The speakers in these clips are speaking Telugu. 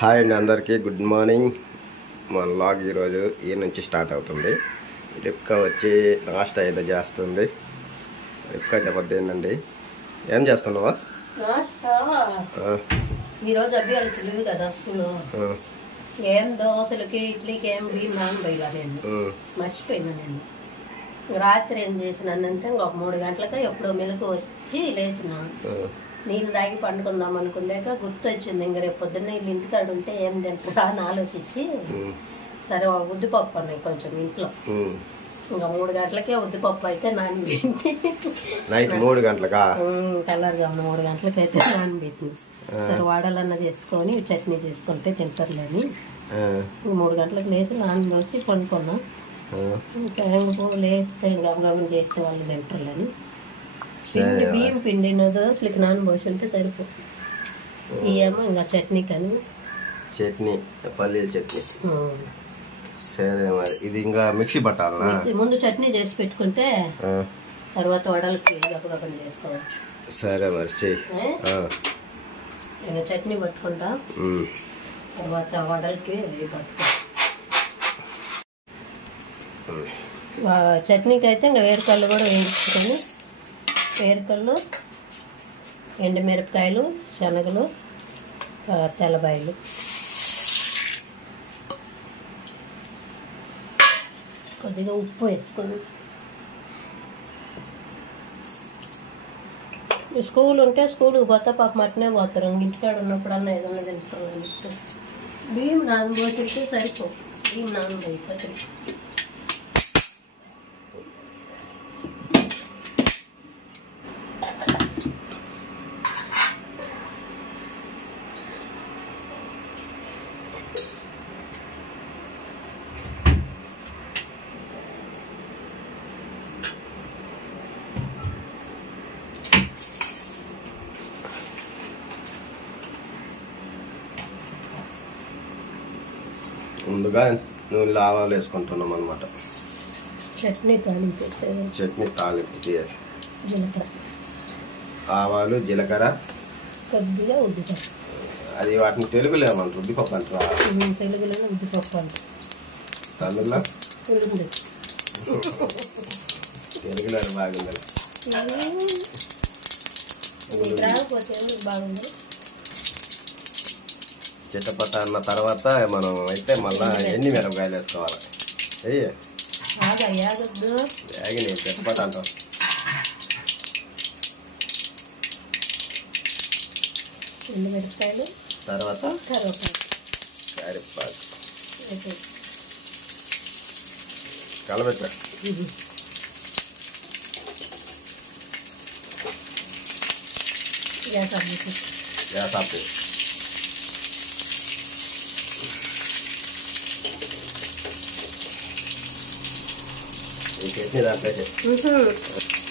హాయ్ అండి, అందరికీ గుడ్ మార్నింగ్. మన లాగ్ ఈరోజు ఈ నుంచి స్టార్ట్ అవుతుంది. రిప్కా వచ్చి నాస్టా ఏదో చేస్తుంది. రిప్కా చెప్పద్దు ఏంటండి, ఏం చేస్తున్నావా? ఈరోజు అభ్యాలకి లేవు కదా స్కూల్. ఏం దోశలకి ఇడ్లీకి ఏం బియ్యం నానబోయలా నేను మర్చిపోయినా. నేను రాత్రి ఏం చేసినానంటే ఇంకొక 3 గంటలకు ఎప్పుడో మెలకు వచ్చి లేచిన నీళ్ళు తాగి పండుకుందాం అనుకున్నాక గుర్తొచ్చింది. ఇంక రేపు పొద్దున్న వీళ్ళు ఇంటికాడ ఉంటే ఏం తింటారా అని ఆలోచించి సరే ఉద్దిపప్పు అన్నాయి కొంచెం ఇంట్లో. ఇంకా 3 గంటలకే ఉద్దిపప్పు అయితే నానబెట్టి నైట్ 3 గంటలకా తెల్లారుజామున 3 గంటలకైతే నానబెట్టింది. సరే వాడలన్నా చేసుకొని చట్నీ చేసుకుంటే తింటారులేని 3 గంటలకు లేచి నానబోసి పండుకున్నా. ఇంకా లేస్తే గమగమని చేస్తే వాళ్ళు తింటారులేని బియ్యం పిండిన దోశలకి నానబోసి ఉంటే సరిపోతుంది. ఇవేమో ఇంకా చట్నీ కానీ చట్నీ పల్లీల చట్నీ. సరే మరి ఇది ఇంకా మిక్సీ పట్టాలనా? ముందు చట్నీ చేసి పెట్టుకుంటే తర్వాత వడలకి గబగబని చేసుకోవచ్చు. సరే మరి చెయ్యి. నేను చట్నీ పట్టుకుంటా, తర్వాత వడలకి పట్టుకుంటా. చట్నీకి అయితే ఇంకా వేరుకళ్ళు కూడా వేయించుకొని వేరుకళ్ళు, ఎండుమిరపకాయలు, శనగలు, తెల్లబాయలు, కొద్దిగా ఉప్పు వేసుకొని. స్కూల్ ఉంటే స్కూల్కి పోతే పాప మట్టినే పోతారు. ఇంటికాడ ఉన్నప్పుడన్నా ఏదన్నా తింటారు. బియ్యం నానబోతుంటే సరిపో, బియ్యం నానబోయిపోతుంది. ముందుగా నూనెలో ఆవాలు వేసుకుంటున్నాం అనమాట. చట్నీ తాలింపు తీయాలి. జీలకర్ర, ఆవాలు, జీలకర్ర, కొద్దిగా ఉద్దిపప్పు. అది వాటిని తెలుగులో ఏమంటారు? ఉద్దిపప్పు అంటారా? తెలుగులోనే ఉద్దిపప్పు అంటారు. తమిళ్లో ఉల్లింది. తెలుగులో బాగుంది. రాకపోతే బాగుంది. చిట్టపట్ట అన్న తర్వాత మనం అయితే మళ్ళీ ఎన్ని మిరపకాయలు వేసుకోవాలి. వేగి నేను చిట్టపట్ట అంటాం. ఎండుమిరపకాయలు, తర్వాత కరివేపాకు కలబెట్ట. వేసాపు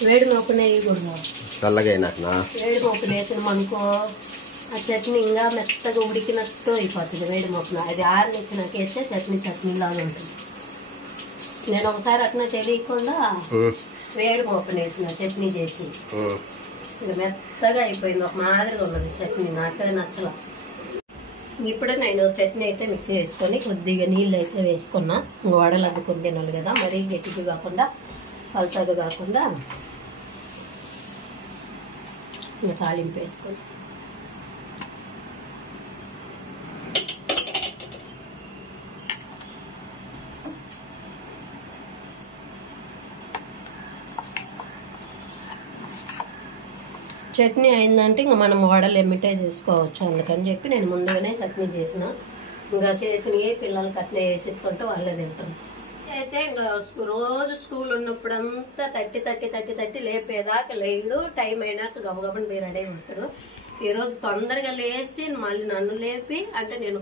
వేడి మొక్కనే వేయకూడదు. చల్లగా అయినాకనా వేడి మొక్కలు వేసినాం అనుకో ఆ చట్నీ ఇంకా మెత్తగా ఉడికినట్టు అయిపోతుంది. వేడి మొక్కన అది ఆరనిచ్చినాక వేస్తే చట్నీ లాగా ఉంటుంది. నేను ఒకసారి అట్లా తెలియకుండా వేడి మొక్కను వేసిన చట్నీ చేసి ఇంకా మెత్తగా అయిపోయింది. ఒక మాదిరిగా ఉన్నది చట్నీ, నాకే నచ్చల. ఇప్పుడే నేను చట్నీ అయితే మిక్సీ వేసుకొని కొద్దిగా నీళ్ళు అయితే వేసుకున్నా. ఇంక వడలు అద్దుకుని తినాలి కదా, మరీ గట్టిగా కాకుండా పలసగా కాకుండా. ఇంకా తాలింపు వేసుకొని చట్నీ అయిందంటే ఇంకా మనం వడలు ఎమ్మిటే చేసుకోవచ్చు. అందుకని చెప్పి నేను ముందుగానే చట్నీ చేసిన. ఇంకా చేసిన ఏ పిల్లలకి అట్నే వేసిస్తుంటే వాళ్ళే తింటారు. అయితే ఇంకా రోజు స్కూల్ ఉన్నప్పుడంతా తట్టి లేపేదాకా లేడు. టైం అయినాక గబగబని మీరు రెడీ అవుతాడు. ఈరోజు తొందరగా లేచి మళ్ళీ నన్ను లేపి, అంటే నేను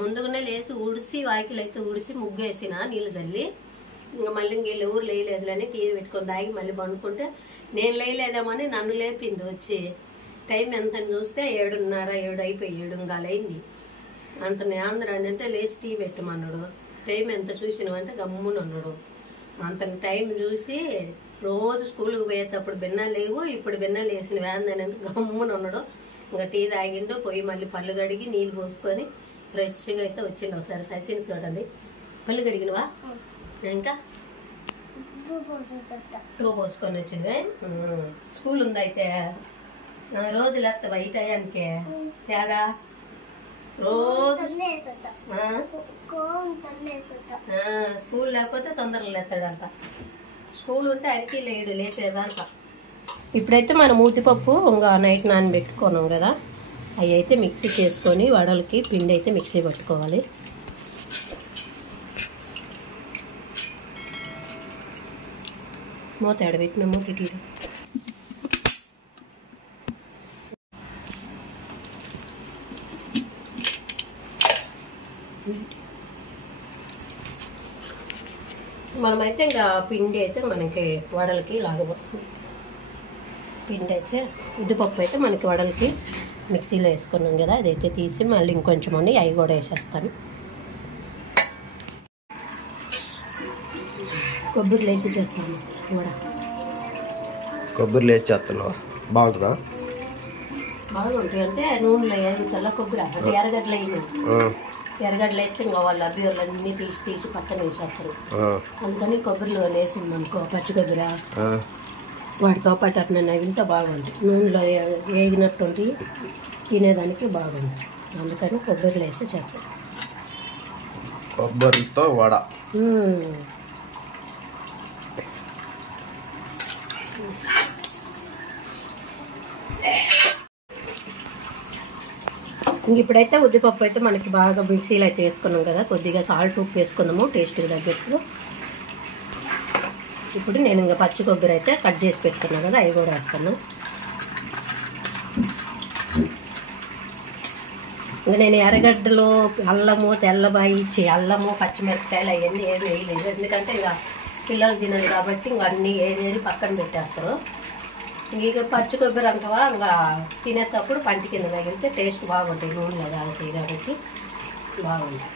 ముందుగానే లేచి ఉడిసి వాకిలు అయితే ఉడిసి ముగ్గు వేసిన నీళ్ళు చల్లి. ఇంకా మళ్ళీ వీళ్ళు ఎవరు లేయలేదులని టీవీ పెట్టుకొని తాగి మళ్ళీ పండుకుంటే నేను లేయలేదేమని నన్ను లేపింది వచ్చి. టైం ఎంత చూస్తే 7:30, 7 అయిపోయి 7 అయింది. అంత నేంద్రాన్ని అంటే లేచి టీ పెట్టమన్నాడు. టైం ఎంత చూసినావంటే గమ్మున ఉన్నాడు. అంత టైం చూసి రోజు స్కూల్కి పోయేటప్పుడు బిన్నాలు లేవు, ఇప్పుడు బిన్నాలు వేసిన వేందని అంటే గమ్మున ఉన్నాడు. ఇంకా టీ తాగిండు. పోయి మళ్ళీ పళ్ళు కడిగి నీళ్ళు పోసుకొని ఫ్రెష్గా అయితే వచ్చింది. ఒకసారి సైజుని చూడండి. పళ్ళు కడిగినవా? ఇంకా టూ పోసుకొని వచ్చినవే. స్కూల్ ఉంది అయితే రోజులు ఎత్తవా ఈ టయానికి? తేడా రోజు స్కూల్ లేకపోతే తొందరగా లేస్తాడంట. స్కూల్ ఉంటే అరికి లేడు, లేచేదాకా. ఇప్పుడైతే మనం ఊతిపప్పు ఇంకా నైట్ నానబెట్టుకున్నాం కదా, అవి అయితే మిక్సీ చేసుకొని వడలకి పిండి అయితే మిక్సీ పట్టుకోవాలి. మూత ఎడబెట్టిన మూత ఇటు మనమైతే ఇంకా పిండి అయితే మనకి వడలకి లాగా పిండి అయితే ఉద్దిపప్పు అయితే మనకి వడలకి మిక్సీలో వేసుకున్నాం కదా, అదైతే తీసి మళ్ళీ ఇంకొంచెం ఉండి అవి కూడా వేసేస్తాను. కొబ్బరి లేచి చేస్తాను కూడా. కొబ్బరి లేచి చేస్తున్నావా? బాగుంటుందా? బాగుంటాయి అంటే నూనెలో తెల్ల కొబ్బరి అంటే ఎర్రగడ్డలు అయినా ఎర్రగడ్డలు అయితే ఇంకా వాళ్ళు అన్నీ తీసి పక్కన వేసేస్తారు. అందుకని కొబ్బరిలో వేసింది అనుకో పచ్చి కొబ్బరి వాటితో పాటు అట్లా నవ్వింటే బాగుంటాయి. నూనెలో వేగినట్టుండి తినేదానికి బాగుంది. అందుకని కొబ్బరిలో వేసి చేస్తారు. కొబ్బరితో వడ. ఇప్పుడైతే ఉద్దిపప్పు అయితే మనకి బాగా మిక్సీలో అయితే వేసుకున్నాం కదా, కొద్దిగా సాల్ట్ ఉప్పు వేసుకున్నాము టేస్ట్కి తగ్గట్టు. ఇప్పుడు నేను ఇంకా పచ్చి కొబ్బరి అయితే కట్ చేసి పెట్టుకున్నాను కదా, అవి కూడా వేస్తాను. ఇంకా నేను ఎర్రగడ్డలు అల్లము తెల్లబాయి అల్లము పచ్చిమిరపకాయలు అవన్నీ ఏమి వేయలేదు, ఎందుకంటే ఇంకా పిల్లలు తినదు కాబట్టి ఇంకా అన్నీ ఏది పక్కన పెట్టేస్తారు. ఇంక పచ్చి కొబ్బరి అంటావా ఇంకా తినేటప్పుడు పంట కింద తగిలితే టేస్ట్ బాగుంటాయి, నూనెలో తాగుతాయి కాబట్టి బాగుంటాయి.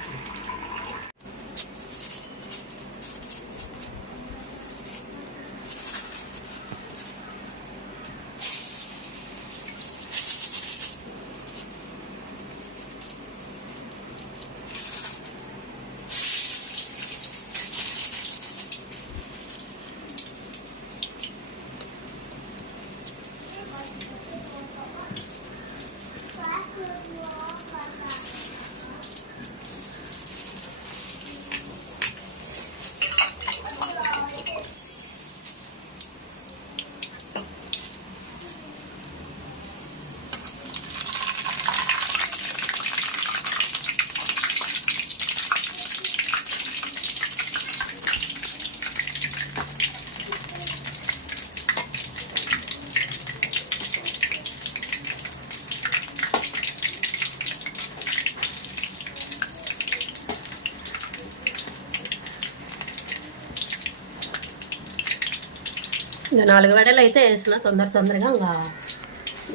ఇంకా 4 వడలు అయితే వేసిన తొందరగా ఇంకా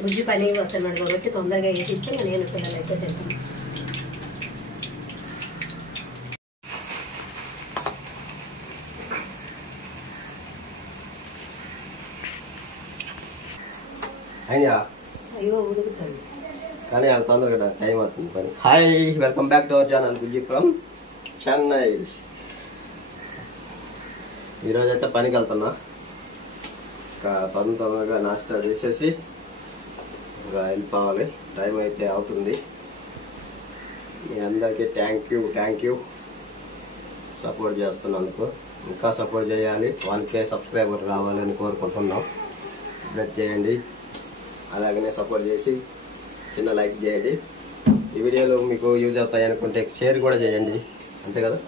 గుజ్జు పని వస్తున్నాడు కాబట్టి తొందరగా వేసి ఇచ్చి ఇంకా నేను పిల్లలు అయితే తింటాను. అయ్యో ఉడుకుతాను కానీ అది తొందరగా టైం అవుతుంది పని. Hi, welcome back to our channel Gujji from Chennai. ఈరోజు అయితే పనికి వెళ్తున్నా. ఇంకా తొందరగా నాస్టా చేసేసి ఇంకా వెళ్ళిపోవాలి. టైం అయితే అవుతుంది. మీ అందరికీ థ్యాంక్ యూ సపోర్ట్ చేస్తున్నందుకు. ఇంకా సపోర్ట్ చేయాలి. 1K సబ్స్క్రైబర్ రావాలని కోరుకుంటున్నాం. బ్లెస్ చేయండి. అలాగనే సపోర్ట్ చేసి చిన్న లైక్ చేయండి. ఈ వీడియోలు మీకు యూజ్ అవుతాయి అనుకుంటే షేర్ కూడా చేయండి, అంతే కదా.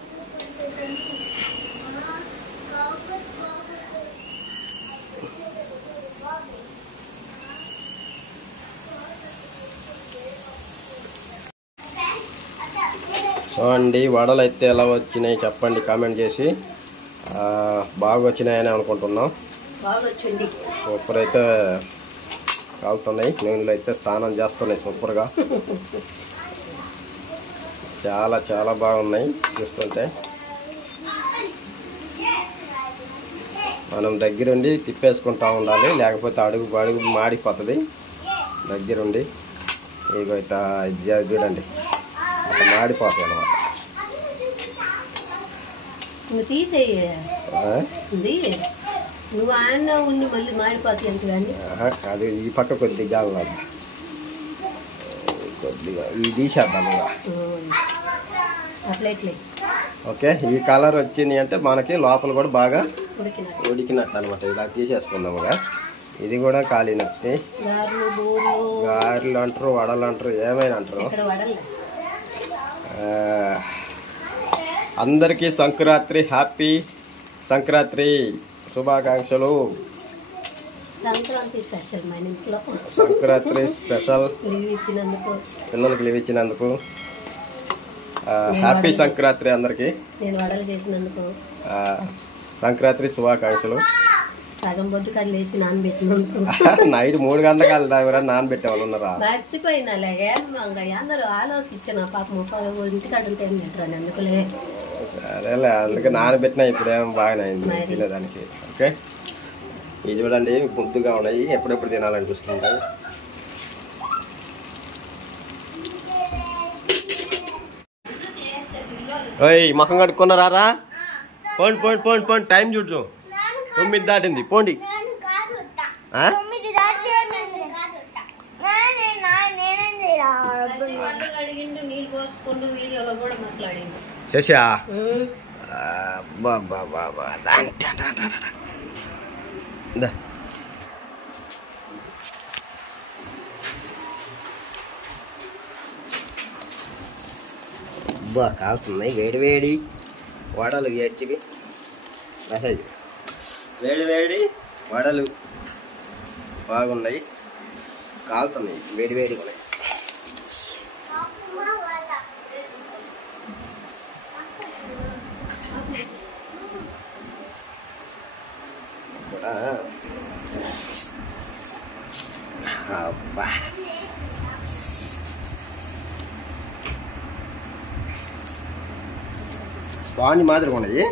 చూడండి వడలు అయితే ఎలా వచ్చినాయి చెప్పండి కామెంట్ చేసి. బాగా వచ్చినాయని అనుకుంటున్నాం. సూపర్ అయితే కాలుతున్నాయి. నూనెలో అయితే స్నానం చేస్తున్నాయి సూపర్గా. చాలా చాలా బాగున్నాయి చూస్తుంటే. మనం దగ్గరుండి తిప్పేసుకుంటూ ఉండాలి, లేకపోతే అడుగు మాడిపోతుంది. దగ్గరుండి ఇగో ఇట్లా చూడండి అట్లా మాడిపోతాయి అన్నమాట. నువ్వు తీసేయి ఇది, నువ్వు ఆయన ఉండి మళ్ళీ మాడిపోతాయి కానీ. అది ఈ పక్క కొద్దిగా కావాలి, కొద్దిగా ఇది తీసేద్దాం ఇక. అట్లయిట్లే ఓకే, ఈ కలర్ వచ్చింది అంటే మనకి లోపల కూడా బాగా ఉడికినట్టు ఉడికినట్టు అనమాట. ఇలా తీసేసుకుందాముగా. ఇది కూడా కాలినట్టు. గారెలు అంటారు, వడలు అంటారు, ఏమైనా అంటారు. అందరికీ సంక్రాంతి హ్యాపీ సంక్రాంతి శుభాకాంక్షలు. సంక్రాంతి స్పెషల్ మన ఇంట్లో. సంక్రాంతి స్పెషల్ పిల్లలకి లీవ్ ఇచ్చినందుకు హ్యాపీ సంక్రాంతి అందరికి. నేను వడలు చేసినందుకు సంక్రాంతి శుభాకాంక్షలు. సగం బొద్దు కళ్ళు వేసి నానబెట్టినందుకు. నైట్ 3 గంటలకు ఎవరైనా నానబెట్టే వాళ్ళు ఉన్నారా? మర్చిపోయినాలే, అందరూ ఆలోచించిన పాపం ఇంటికాడ ఉంటే తింటారు అందుకులే. సరేలే, అందుకే నానబెట్టినా ఇప్పుడేమో బాగానే అయింది తినేదానికి. ఓకే, ఇది చూడండి ముద్దుగా ఉన్నాయి, ఎప్పుడెప్పుడు తినాలనిపిస్తుంది. ఓయ్ ముఖం కడుక్కున్నారా? పోండి పోండి పోండి పోండి, టైం చూడు 9 దాటింది, పోండి. శశా కాలుతున్నాయి, వేడి వేడి వడలు ఏచివి. మెసేజ్ వేడి వేడి వడలు బాగున్నాయి, కాలుతున్నాయి, వేడి వేడిగా ఉన్నాయి. కూడా అబ్బా స్పాంజ్ మాదిరిగా ఉన్నాయి.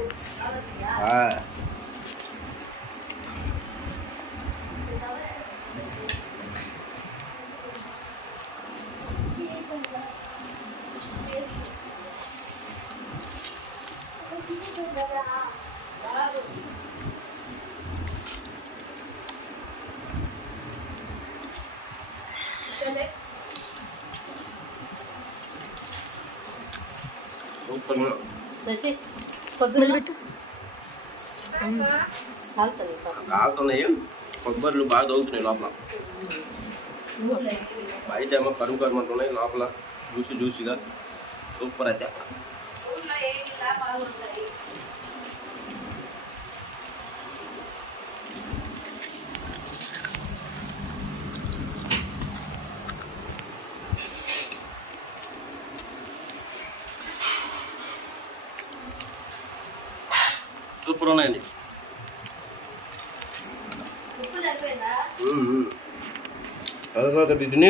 కాలుతున్నాయి, కొబ్బరిలు బాగా తగులుతున్నాయి లోపల. బయట ఏమో కరుము కరుము అంటున్నాయి, లోపల జ్యూసి జ్యూసిగా సూపర్. అయితే సూపర్ ఉన్నాయండి. తర్వాత తిని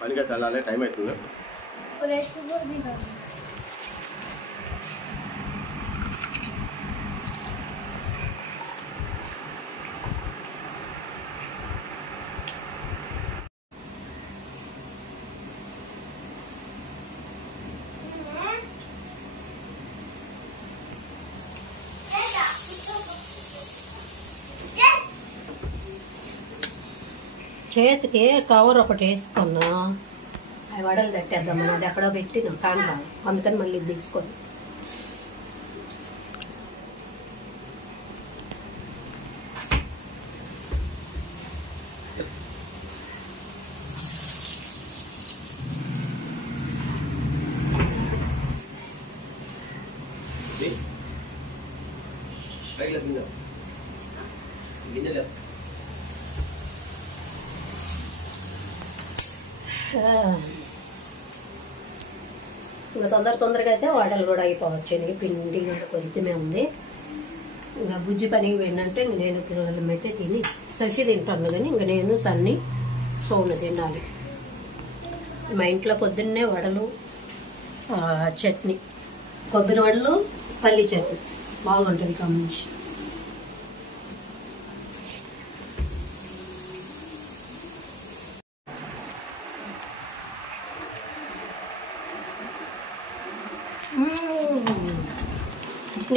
పనికి వెళ్ళాలి, టైం అవుతుంది. చేతికి కవర్ ఒకటి వేసుకున్నా, అవి వడలు తట్టేద్దామని అది ఎక్కడో పెట్టి నా కాండ, అందుకని మళ్ళీ తీసుకొని. ఇంకా తొందరగా అయితే వడలు కూడా అయిపోవచ్చు. పిండి కూడా కొంచెమే ఉంది. ఇంకా బుజ్జి పనికి పోయిందంటే ఇంక నేను పిల్లలు అయితే తిని ససి తింటాను, కానీ ఇంక నేను సన్ని సోను తినాలి. మా ఇంట్లో పొద్దున్నే వడలు, చట్నీ, కొబ్బరి వడలు, పల్లి చట్నీ బాగుంటుంది కాంబినేషన్.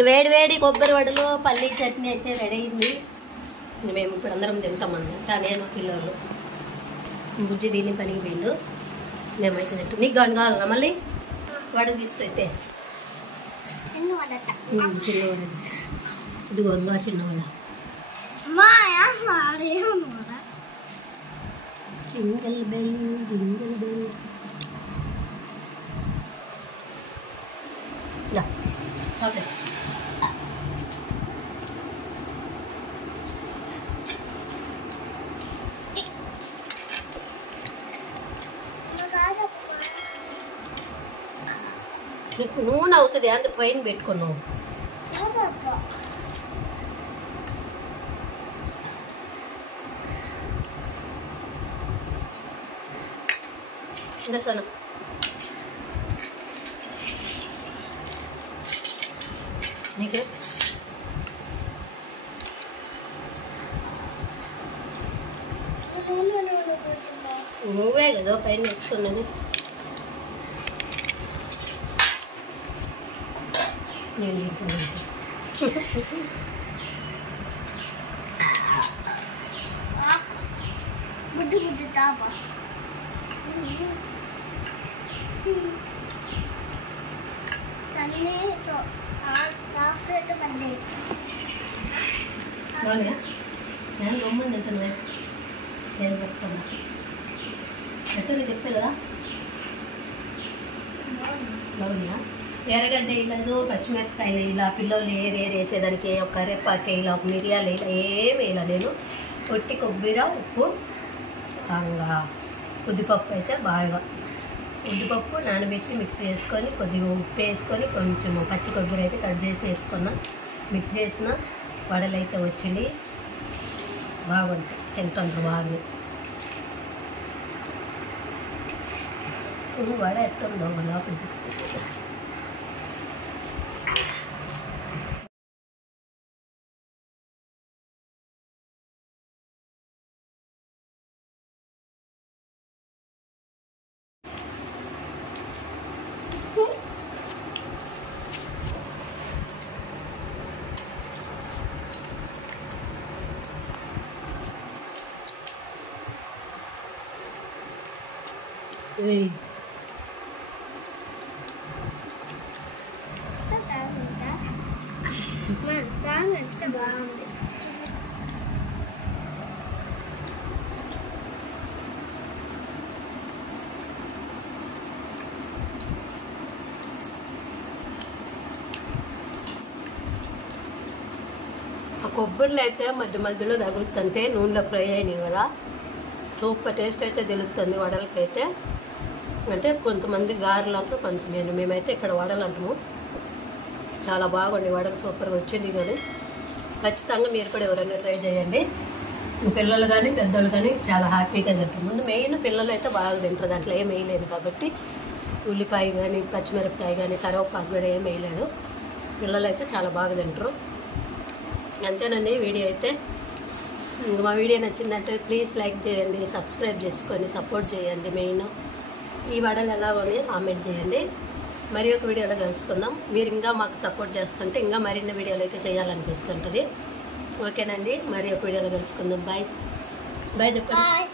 వేడి వేడి కొబ్బరి వడలు పల్లీ చట్నీ అయితే రెడీ అయింది. మేము ఇప్పుడు అందరం తింటామన్నమాట. నేను పిల్లలు బుజ్జి దీన్ని పనికి వీళ్ళు మేమైతే తింటాం. నీకు గంట కావాలన్నా మళ్ళీ వడ తీసుకైతే చిన్న వడ ఇది గొంగా చిన్న vada jingle bell jingle bell. Okay నీకు నూనె అవుతుంది అంత పైన పెట్టుకున్నావు. ఇంకా సన నీకే నువ్వే కదా పైన పెట్టుకున్నది. బుద్ధి బుద్ధి తాప తల్లి రాస్తే పడ్డాయి. నేను గమ్మని తింటున్నా. నేను పెట్టుకున్నా ఎట్లా నీకు చెప్పే కదా బాగుందా. ఎర్రగడ్డ వేయలేదు, పచ్చిమిరపకాయలు ఇలా పిల్లలు వేసేదానికి ఒక కరివేపాకు ఇలా ఒక మిరియాలు ఇలా ఏమి వేయాలి. నేను ఒట్టి కొబ్బరి ఉప్పు ఇంకా ఉద్దిపప్పు అయితే బాగా ఉద్దిపప్పు నానబెట్టి మిక్స్ చేసుకొని కొద్దిగా ఉప్పు వేసుకొని కొంచెం పచ్చి కొబ్బరి అయితే కట్ చేసి వేసుకున్నా. మిక్స్ చేసిన వడలు అయితే వచ్చింది బాగుంటాయి. తింటుండ్రు బాగా. వడ ఎట్టుందో లోపల ఎంత బాగుంది. ఆ కొబ్బరిలో అయితే మధ్య మధ్యలో తగులుతుంటే నూనెలో ఫ్రై అయినాయి కదా, సూపర్ టేస్ట్ అయితే తెలుస్తుంది వడలకైతే. అంటే కొంతమంది గారెలు అంటారు, కొంతమంది మేమైతే ఇక్కడ వడలు అంటాము. చాలా బాగుంది వడలు, సూపర్గా వచ్చింది. కానీ ఖచ్చితంగా మీరు కూడా ఎవరైనా ట్రై చేయండి. పిల్లలు కానీ పెద్దలు కానీ చాలా హ్యాపీగా తింటారు. ముందు మెయిన్ పిల్లలు అయితే బాగా తింటారు, దాంట్లో ఏం వేయలేదు కాబట్టి. ఉల్లిపాయ కానీ పచ్చిమిరపకాయ కానీ కరివేపాకు కూడా ఏం వేయలేదు. పిల్లలు అయితే చాలా బాగా తింటారు. అంతేనండి వీడియో అయితే. ఇంకా మా వీడియో నచ్చిందంటే ప్లీజ్ లైక్ చేయండి, సబ్స్క్రైబ్ చేసుకొని సపోర్ట్ చేయండి. మెయిన్ ఈ వడలు ఎలా ఉన్నాయో కామెంట్ చేయండి. మరి ఒక వీడియోలో కలుసుకుందాం. మీరు ఇంకా మాకు సపోర్ట్ చేస్తుంటే ఇంకా మరిన్ని వీడియోలు అయితే చేయాలనిపిస్తుంటుంది. ఓకేనండి, మరి ఒక వీడియోలో కలుసుకుందాం. బాయ్ బాయ్ చెప్పండి.